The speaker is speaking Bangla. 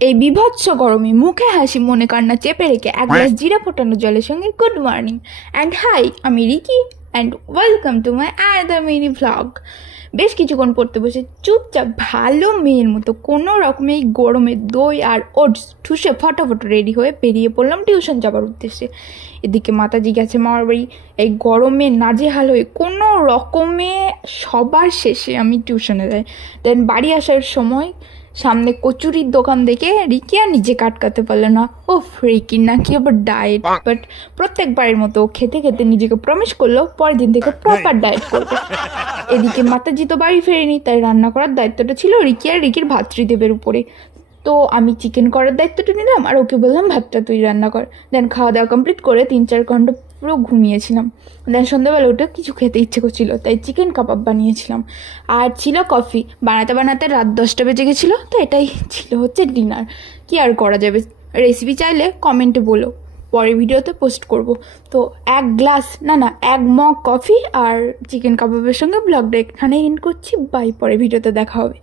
এই বীভৎস গরমে মুখে হাসি মনে কান্না চেপে রেখে এক গ্লাস জিরা ফোটানো জলের সঙ্গে গুড মর্নিং অ্যান্ড হাই, আমি Ricky and welcome to my another mini vlog. বেশ কিছুক্ষণ পড়তে বসে চুপচাপ ভালো মেয়ের মতো কোনো রকমে এই গরমে দই আর ওটস ঠুসে ফটাফট রেডি হয়ে বেরিয়ে পড়লাম টিউশন যাবার উদ্দেশ্যে। এদিকে মাতাজি গেছে মামার বাড়ি। এই গরমে নাজেহাল হয়ে কোনো রকমে সবার শেষে আমি টিউশনে যাই। দেন বাড়ি আসার সময় সামনে কচুরির দোকান দেখে রিকি আর নিজে কাটকাতে পারলো না। ও রিকির নাকি আবার ডায়েট, বাট প্রত্যেকবারের মতো খেতে খেতে নিজেকে প্রমিস করলো পরের দিন থেকে প্রপার ডায়েট করবে। এদিকে মাতাজি তো বাড়ি ফেরেনি, তাই রান্না করার দায়িত্বটা ছিল রিকি আর রিকির ভাতৃদেবের উপরে। তো আমি চিকেন করার দায়িত্বটা নিলাম আর ওকে বললাম ভাতটা তুই রান্না কর। দেন খাওয়া দাওয়া কমপ্লিট করে 3-4 ঘন্টা পুরো ঘুমিয়েছিলাম। দেন সন্ধ্যাবেলা উঠে কিছু খেতে ইচ্ছে করছিল, তাই চিকেন কাবাব বানিয়েছিলাম। আর ছিল কফি। বানাতে বানাতে রাত 10টা বেজে গেছিলো, তো এটাই ছিল হচ্ছে ডিনার। কি আর করা যাবে, রেসিপি চাইলে কমেন্টে বলো, পরের ভিডিওতে পোস্ট করব। তো এক মগ কফি আর চিকেন কাবাবের সঙ্গে ব্লগটা এখানে এন্ড করছি। বাই, পরের ভিডিওতে দেখা হবে।